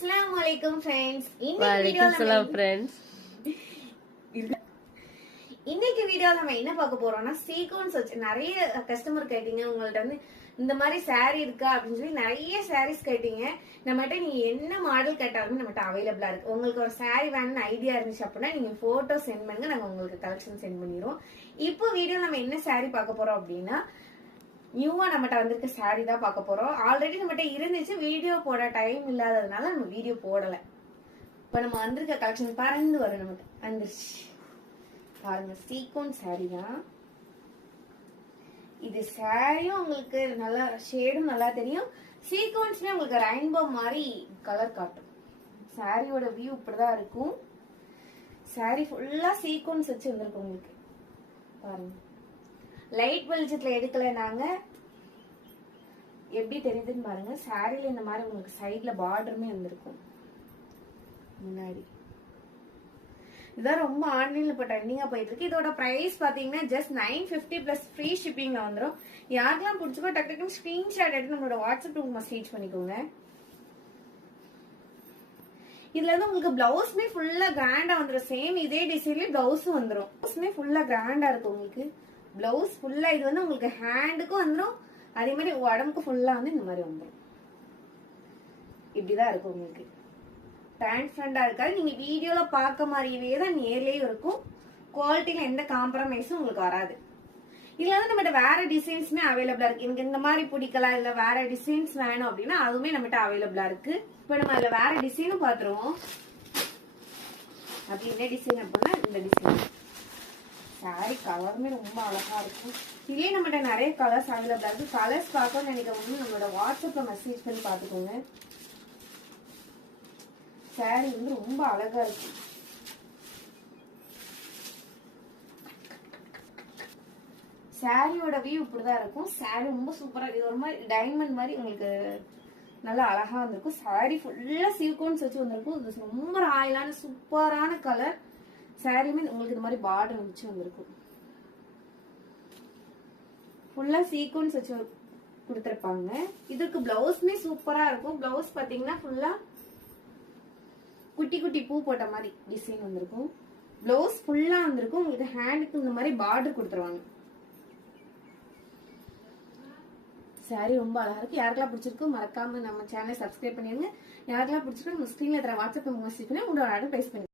Assalamualaikum friends. இன்னைக்கு வீடியோல நம்ம என்ன பார்க்க போறோம்னா சீக்வன்ஸ் வச்சு நிறைய கஸ்டமர் கேட்டீங்க உங்கள்ட்ட வந்து இந்த மாதிரி saree இருக்கா அப்படின்னு சொல்லி நிறைய sarees கேட்டீங்க. நம்மகிட்ட நீங்க என்ன மாடல் கேட்டாலுமே நம்மகிட்ட அவைலபிளா இருக்கு. உங்களுக்கு ஒரு saree வேணும்னு ஐடியா இருந்துச்சு அப்படின்னா நீங்க போட்டோ சென்ட் பண்ணுங்க, நாங்க உங்களுக்கு கலெக்ஷன் சென்ட் பண்ணிடுவோம். இப்போ வீடியோ நம்ம என்ன saree பார்க்க போறோம் அப்படின்னா நியூவா நம்மகிட்ட வந்திருக்க saree தான் பார்க்க போறோம். ஆல்ரெடி நம்மகிட்ட இருந்துச்சு, வீடியோ போட டைம் இல்லாததுனால நம்ம வீடியோ போடல. இப்ப நம்ம வந்திருக்க கலெக்ஷன் பறந்து வரும், நமக்கு வந்துருச்சு பாருங்க. சீக்வன்ஸ் saree தான் இது. சாரியும் உங்களுக்கு நல்லா ஷேடும் நல்லா தெரியும், சீக்வன்ஸ்லயே உங்களுக்கு ரெயின்போ மாதிரி கலர் காட்டும். சாரியோட வியூ இப்படிதான் இருக்கும். சாரி ஃபுல்லா சீக்வன்ஸ் வச்சு வந்திருக்கும் உங்களுக்கு பாருங்க. லைட் வெளிச்சத்துல எடுக்கல நாங்க, எப்படி தெரியுதுன்னு பாருங்க. சாரில இந்த மாதிரி உங்களுக்கு சைட்ல பார்டருமே வந்திருக்கும் முன்னாடி. இதான் ரொம்ப ஆன்லைன்ல இப்போ ட்ரெண்டிங்கா போயிட்டு இருக்கு. இதோட பிரைஸ் பாத்தீங்கன்னா ஜஸ்ட் 950 பிளஸ் ஃப்ரீ ஷிப்பிங்ல வந்துடும். யாருக்கெல்லாம் பிடிச்சிக்கோ டக்கு டக்குன்னு ஸ்கிரீன்ஷாட் எடுத்து நம்மளோட வாட்ஸ்அப் குரூப் மெசேஜ் பண்ணிக்கோங்க. இதுல இருந்து உங்களுக்கு பிளவுஸ்மே ஃபுல்லா கிராண்டா வந்துடும். சேம் இதே டிசைன்லயே பிளவுஸும் வந்துடும். பிளவுஸ்மே ஃபுல்லா கிராண்டா இருக்கும் உங்களுக்கு. பிளவுஸ் ஃபுல்லா இது வந்து உங்களுக்கு ஹேண்டுக்கும் வந்துடும், அதே மாதிரி உடம்புக்கு ஃபுல்லா வந்து இந்த மாதிரி வந்துடும். இப்படிதான் இருக்கும் உங்களுக்கு. டிரான்ஸ்பரண்டா இருக்காது, நீங்க வீடியோல பார்க்க மாதிரியே தான் நேர்லயும் இருக்கும். குவாலிட்டியில எந்த காம்ப்ரமைஸும் உங்களுக்கு வராது. இதுல வந்து நம்மகிட்ட வேற டிசைன்ஸ்மே அவைலபிளா இருக்கு. எனக்கு இந்த மாதிரி பிடிக்கல, இல்ல வேற டிசைன்ஸ் வேணும் அப்படின்னா அதுவுமே நம்மகிட்ட அவைலபிளா இருக்கு. இப்ப நம்ம அதுல வேற டிசைனும் பாத்துருவோம். அப்படி என்ன டிசைன் அப்படின்னா இந்த டிசைன். சாரி கலருமே ரொம்ப அழகா இருக்கும். இதே நம்மகிட்ட நிறைய கலர்ஸ் அவைலபிளா இருக்கு. கலர்ஸ் பார்க்கணும்னு நினைக்கிறவங்க நம்மளோட வாட்ஸ்அப்ல மெசேஜ் பண்ணி பாத்துக்கோங்க. சாரி வந்து ரொம்ப அழகா இருக்கு. சாரியோட வியூ இப்படிதான் இருக்கும். சாரி ரொம்ப சூப்பரா இது ஒரு மாதிரி டைமண்ட் மாதிரி உங்களுக்கு நல்லா அழகா வந்திருக்கும். சாரி ஃபுல்லா சீக்வன்ஸ் வச்சு வந்திருக்கும். இது ரொம்ப ராயலான சூப்பரான கலர். சாரியுமே உங்களுக்கு இந்த மாதிரி பார்டர் வச்சு வந்திருக்கும். ஃபுல்லா சீக்வன்ஸ் வச்சு கொடுத்திருப்பாங்க. இதுக்கு பிளவுஸ்மே சூப்பரா இருக்கும். பிளவுஸ் பாத்தீங்கன்னா ஃபுல்லா குட்டி குட்டி பூ போட்ட மாதிரி டிசைன் வந்திருக்கும். பிளவுஸ் ஃபுல்லா வந்திருக்கும். உங்களுக்கு ஹேண்டுக்கு இந்த மாதிரி பார்டர் கொடுத்துருவாங்க. சாரி ரொம்ப அழகா இருக்கு. யாருக்கெல்லாம் பிடிச்சிருக்கு மறக்காம நம்ம சேனலை சப்ஸ்கிரைப் பண்ணிருங்க. யாருக்கெல்லாம் பிடிச்சிருக்கு நம்ம ஸ்கிரீன்ல தர வாட்ஸ்அப் மெசேஜ் பண்ணி உங்களோட ஆர்டர் பிளேஸ் பண்ணி